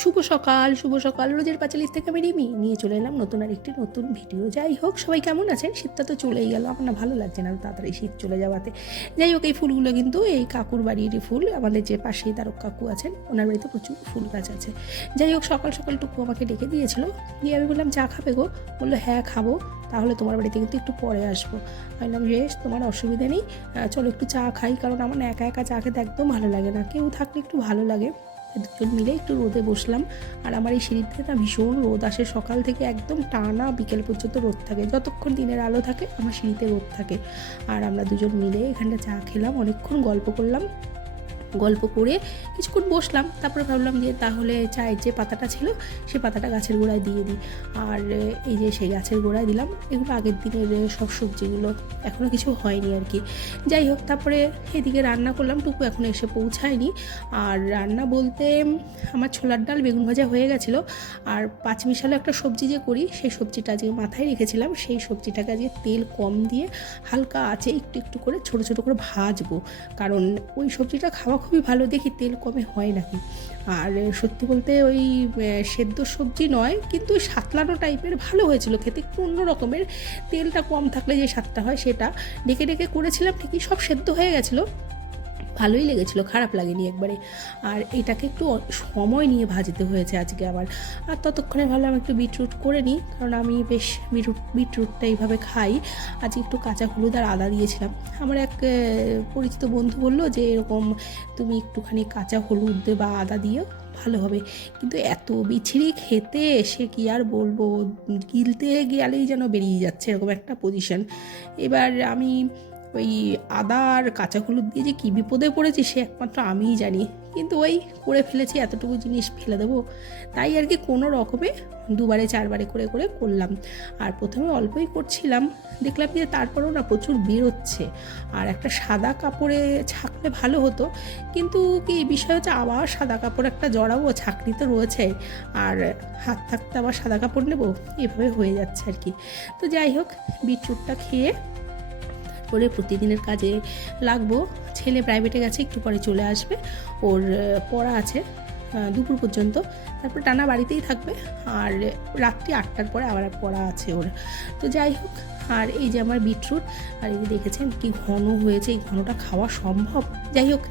শুভ সকাল, শুভ সকাল। রোজের পাঁচালিশ থেকে আমি রিমি নিয়ে চলে এলাম নতুন আরেকটি নতুন ভিডিও। যাই হোক, সবাই কেমন আছেন? শীতটা তো চলেই গেল, আমার না ভালো লাগছে না তাড়াতাড়ি শীত চলে যাওয়াতে। যাই হোক, এই ফুলগুলো কিন্তু এই কাকুর বাড়ির ফুল। আমাদের যে পাশেই তারক কাকু আছেন, ওনার বাড়িতে প্রচুর ফুল গাছ আছে। যাই হোক, সকাল সকাল টুকু আমাকে ডেকে দিয়েছিল, দিয়ে আমি বললাম চা খাবে গো? বললো হ্যাঁ খাবো, তাহলে তোমার বাড়িতে কিন্তু একটু পরে আসবো। আমি বললাম বেশ, তোমার অসুবিধা নেই, চলো একটু চা খাই, কারণ আমার না একা একা চা খেতে একদম ভালো লাগে না, কেউ থাকলে একটু ভালো লাগে। দুজন মিলে একটু রোদে বসলাম। আর আমার এই সিঁড়িতে না ভীষণ রোদ আসে, সকাল থেকে একদম টানা বিকেল পর্যন্ত রোদ থাকে, যতক্ষণ দিনের আলো থাকে আমার সিঁড়িতে রোদ থাকে। আর আমরা দুজন মিলে এখানটা চা খেলাম, অনেকক্ষণ গল্প করলাম, গল্প করে কিছুক্ষণ বসলাম। তারপরে ভাবলাম যে তাহলে চায়ের যে পাতাটা ছিল সেই পাতাটা গাছের গোড়ায় দিয়ে দিই। আর এই যে সেই গাছের গোড়ায় দিলাম, এগুলো আগের দিনের সব সবজিগুলো, এখনও কিছু হয়নি আর কি। যাই হোক, তারপরে এদিকে রান্না করলাম, টুকু এখন এসে পৌঁছায়নি। আর রান্না বলতে আমার ছোলার ডাল বেগুন ভাজা হয়ে গেছিলো, আর পাঁচমিশালো একটা সবজি যে করি সেই সবজিটা আজকে মাথায় রেখেছিলাম, সেই সবজিটাকে আজকে তেল কম দিয়ে হালকা আছে একটু একটু করে ছোটো ছোটো করে ভাজবো, কারণ ওই সবজিটা খাওয়া খুবই ভালো, দেখি তেল কমে হয় নাকি। আর সত্যি বলতে ওই সেদ্ধ সবজি নয়, কিন্তু ওই সাতলানো টাইপের ভালো হয়েছিল খেতে, একটু অন্য রকমের। তেলটা কম থাকলে যে স্বাদটা হয় সেটা। ডেকে ডেকে করেছিলাম ঠিকই, সব সেদ্ধ হয়ে গেছিলো, ভালোই লেগেছিলো, খারাপ লাগেনি একবারে। আর এটাকে একটু সময় নিয়ে ভাজতে হয়েছে আজকে আবার। আর ততক্ষণে ভাবলাম একটু বিটরুট করে নিই, কারণ আমি বেশ বিটরুটটা এইভাবে খাই। আজকে একটু কাঁচা হলুদ আর আদা দিয়েছিলাম। আমার এক পরিচিত বন্ধু বললো যে এরকম তুমি একটুখানি কাঁচা হলুদ বা আদা দিও, ভালো হবে। কিন্তু এত বিচ্ছিরি খেতে, সে কি আর বলবো, গিলতে গেলেই যেন বেরিয়ে যাচ্ছে, এরকম একটা পজিশন। এবার আমি ওই আদা আর কাঁচা হলুদ দিয়ে যে কী বিপদে পড়েছি সে একমাত্র আমিই জানি, কিন্তু ওই করে ফেলেছি, এতটুকু জিনিস ফেলে দেবো, তাই আর কি কোনো রকমে দুবারে চারবারে করে করে করলাম। আর প্রথমে অল্পই করছিলাম, দেখলাম যে তারপরেও না প্রচুর বেরোচ্ছে। আর একটা সাদা কাপড়ে ছাকলে ভালো হতো, কিন্তু কি বিষয় হচ্ছে আবার সাদা কাপড় একটা জড়াবো, ছাকনি তো রয়েছে, আর হাত থাকতে আবার সাদা কাপড় নেবো, এভাবে হয়ে যাচ্ছে আর কি। তো যাই হোক, বিটরুটটা খেয়ে করে প্রতিদিনের কাজে লাগবো। ছেলে প্রাইভেটে গেছে, একটু পরে চলে আসবে, ওর পড়া আছে দুপুর পর্যন্ত, তারপর টানা বাড়িতেই থাকবে। আর রাত্রি 8টার পরে আবার পড়া আছে ওর। তো যাই হোক, আর এই যে আমার বিটরুট, আর এই যে দেখেছেন কি ঘন হয়েছে, এই ঘনটা খাওয়া সম্ভব? যাই হোক,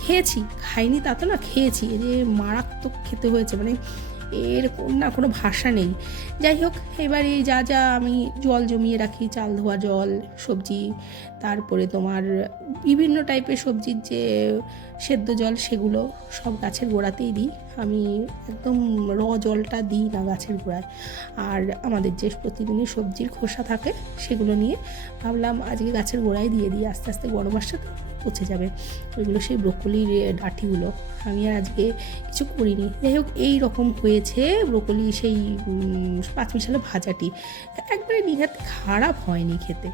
খেয়েছি, খাইনি তা তো না, খেয়েছি। এই যে মারাত্মক খেতে হয়েছে, মানে এর না কোনো ভাষা নেই। যাই হোক, এবারে যা যা আমি জল জমিয়ে রাখি, চাল ধোয়া জল, সবজি, তারপরে তোমার বিভিন্ন টাইপের সবজির যে সেদ্ধ জল, সেগুলো সব গাছের গোড়াতেই দিই আমি, একদম জলটা দিই না গাছের গোড়ায়। আর আমাদের যে প্রতিদিনের সবজির খোসা থাকে সেগুলো নিয়ে ভাবলাম আজকে গাছের গোড়ায় দিয়ে দিই, আস্তে আস্তে গরম আসছে তো পচে যাবে। ওইগুলো সেই ব্রোকলির ডাঁটিগুলো, আমি আর আজকে কিছু করিনি। যাই হোক, এই রকম হয়েছে ব্রোকলি সেই পাঁচমিশালো ভাজাটি, একবারে নিহাতে খারাপ হয়নি খেতে।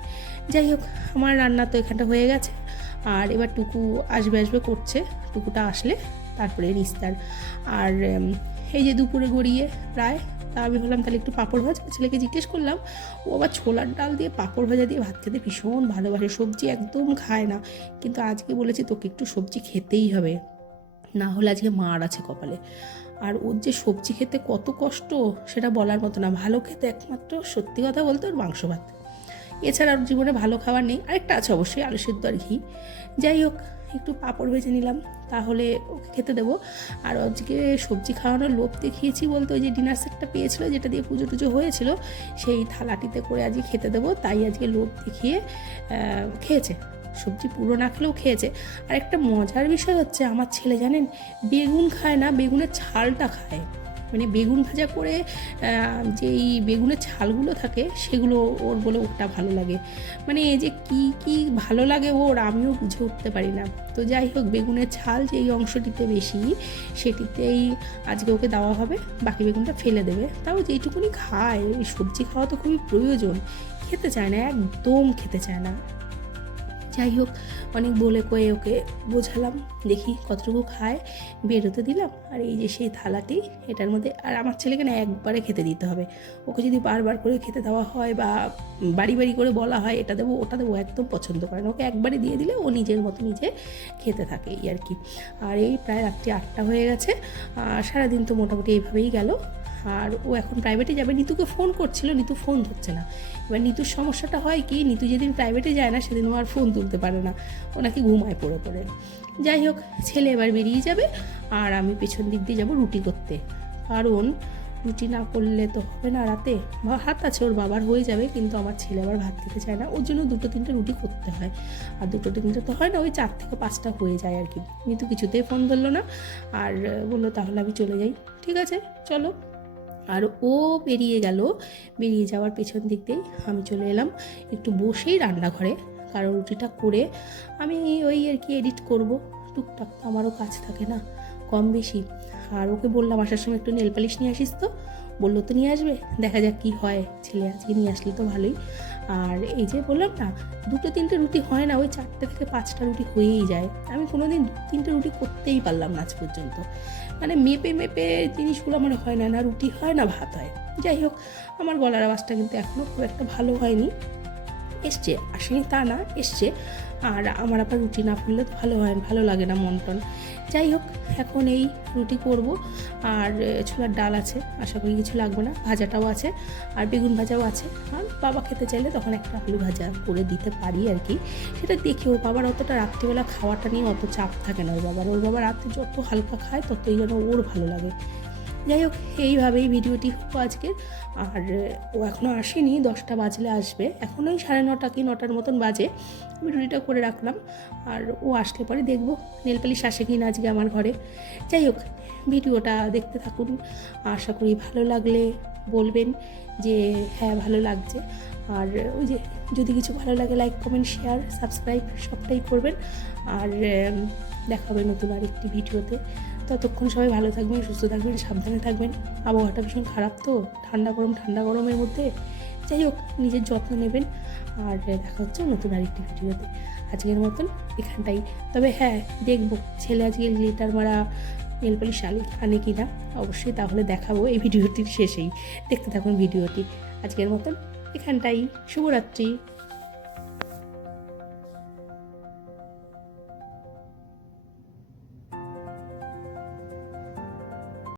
যাই হোক, আমার রান্না তো এখানটা হয়ে গেছে। আর এবার টুকু আসবে করছে, টুকুটা আসলে তারপরে নিস্তার। আর এই যে দুপুরে গড়িয়ে প্রায়, তা আমি বললাম তাহলে একটু পাঁপড় ভাজা, ছেলেকে জিজ্ঞেস করলাম, ও আবার ছোলার ডাল দিয়ে পাঁপড় ভাজা দিয়ে ভাত খেতে ভীষণ ভালোবাসে, সবজি একদম খায় না। কিন্তু আজকে বলেছি তোকে একটু সবজি খেতেই হবে, না হলে আজকে মার আছে কপালে। আর ওর যে সবজি খেতে কত কষ্ট সেটা বলার মতো না, ভালো খেতে একমাত্র সত্যি কথা বলতে ওর মাংস ভাত, এছাড়া ওর জীবনে ভালো খাবার নেই। আরেকটা আছে অবশ্যই, আলু সেদ্ধ আর ঘি। যাই হোক, একটু পাঁপড় ভেজে নিলাম, তাহলে ওকে খেতে দেবো। আর আজকে সবজি খাওয়ানোর লোভ দেখিয়েছি বলতে, ওই যে ডিনার সেটটা পেয়েছিলো যেটা দিয়ে পুজো টুজো হয়েছিল, সেই থালাটিতে করে আজকে খেতে দেবো, তাই আজকে লোভ দেখিয়ে খেয়েছে। সবজি পুরো না খেলেও খেয়েছে। আর একটা মজার বিষয় হচ্ছে, আমার ছেলে জানেন বেগুন খায় না, বেগুনের ছালটা খায়। মানে বেগুন ভাজা করে যেই বেগুনের ছালগুলো থাকে সেগুলো ওর বলে ওটা ভালো লাগে। মানে এই যে কি ভালো লাগে ওর, আমিও বুঝে উঠতে পারি না। তো যাই হোক, বেগুনের ছাল যেই অংশটিতে বেশি সেটিতেই আজকে ওকে দেওয়া হবে, বাকি বেগুনটা ফেলে দেবে। তাও যেইটুকুনি খায়, ওই সবজি খাওয়া তো খুবই প্রয়োজন, খেতে চায় না, একদম খেতে চায় না। যাই হোক, অনেক বলে কয়ে ওকে বোঝালাম, দেখি কতটুকু খায়, বেরোতে দিলাম। আর এই যে সেই থালাটি, এটার মধ্যে, আর আমার ছেলেকে না একবারে খেতে দিতে হবে। ওকে যদি বারবার করে খেতে দেওয়া হয় বা বাড়ি বাড়ি করে বলা হয় এটা দেবো ওটা দেবো, একদম পছন্দ করে না। ওকে একবারে দিয়ে দিলে ও নিজের মতো নিজে খেতে থাকে, এই আর কি। আর এই প্রায় রাত্রি 8টা হয়ে গেছে। সারাদিন তো মোটামুটি এইভাবেই গেল। আর ও এখন প্রাইভেটে যাবে। নিতুকে ফোন করছিল, নিতু ফোন ধরছে না। এবার নিতুর সমস্যাটা হয় কি, নিতু যেদিন প্রাইভেটে যায় না সেদিন ও আর ফোন তুলতে পারে না, ও নাকি ঘুমায় পড়ে পড়ে। যাই হোক, ছেলে এবার বেরিয়ে যাবে আর আমি পেছন দিক দিয়ে যাবো রুটি করতে। কারণ রুটি না করলে তো হবে না রাতে। ভাত আছে ওর বাবার, হয়ে যাবে, কিন্তু আমার ছেলে আবার ভাত খেতে চায় না, ওর জন্য 2-3টে রুটি করতে হয়। আর 2-3টে তো হয় না, ওই 4 থেকে 5টা হয়ে যায় আর কি। নিতু কিছুতেই ফোন ধরলো না, আর বললো তাহলে আমি চলে যাই। ঠিক আছে চলো। আর ও বেরিয়ে গেল। বেরিয়ে যাওয়ার পেছন দিক দিয়েই আমি চলে এলাম একটু বসেই রান্নাঘরে, কারণ রুটিটা করে আমি ওই আর কি এডিট করব। টুকটাক তো আমারও কাজ থাকে না, কম বেশি। আর ওকে বললাম আসার সময় একটু নেল পালিশ নিয়ে আসিস তো, বললো তো নিয়ে আসবে, দেখা যাক কী হয়। ছেলে আজকে নিয়ে আসলে তো ভালোই। আর এই যে বললাম না, 2-3টে রুটি হয় না, ওই 4টে থেকে 5টা রুটি হয়েই যায়। আমি কোনো দিন 3টে রুটি করতেই পারলাম না আজ পর্যন্ত। মানে মেপে মেপে জিনিসগুলো আমার হয় না, না রুটি হয় না ভাত হয়। যাই হোক, আমার গলার আওয়াজটা কিন্তু এখনও খুব একটা ভালো হয়নি। এসছে, আসেনি তা না, এসছে। আর আমার আবার রুটি না ফুললে তো ভালো লাগে না মন টন। যাই হোক, এখন এই রুটি করব। আর ছোলার ডাল আছে, আশা করি কিছু লাগবে না, ভাজাটাও আছে, আর বেগুন ভাজাও আছে। আর বাবা খেতে চাইলে তখন একটা আলু ভাজা করে দিতে পারি আর কি। সেটা দেখি, ওর বাবার অতটা রাত্রিবেলা খাওয়াটা নিয়ে অত চাপ থাকে না। ওর বাবা রাত্রে যত হালকা খায় ততই যেন ওর ভালো লাগে। যাই হোক, এইভাবেই ভিডিওটি হলো আজকের। আর ও এখনও আসেনি, 10টা বাজলে আসবে, এখন ওই 9:30 কি 9টার মতন বাজে। আমি রুটিটা করে রাখলাম, আর ও আসলে পরে দেখবো নেল পালিশ আসে কি না আজকে আমার ঘরে। যাই হোক, ভিডিওটা দেখতে থাকুন, আশা করি ভালো লাগলে বলবেন যে হ্যাঁ ভালো লাগছে। আর ওই যে যদি কিছু ভালো লাগে লাইক কমেন্ট শেয়ার সাবস্ক্রাইব সবটাই করবেন। আর দেখা হবে নতুন আরেকটি ভিডিওতে। ততক্ষণ সবাই ভালো থাকবেন, সুস্থ থাকবেন, সাবধানে থাকবেন। আবহাওয়াটা ভীষণ খারাপ তো, ঠান্ডা গরমের মধ্যে। যাই হোক, নিজের যত্ন নেবেন। আর দেখা হচ্ছে নতুন আরেকটি ভিডিওতে। আজকের মতন এখানটাই। তবে হ্যাঁ, দেখবো ছেলে আজকে গ্লিটার মারা নেল পালিশ আনে কি না, অবশ্যই তাহলে দেখাবো এই ভিডিওটির শেষেই। দেখতে থাকুন ভিডিওটি। আজকের মতন এখানটাই। শুভরাত্রি।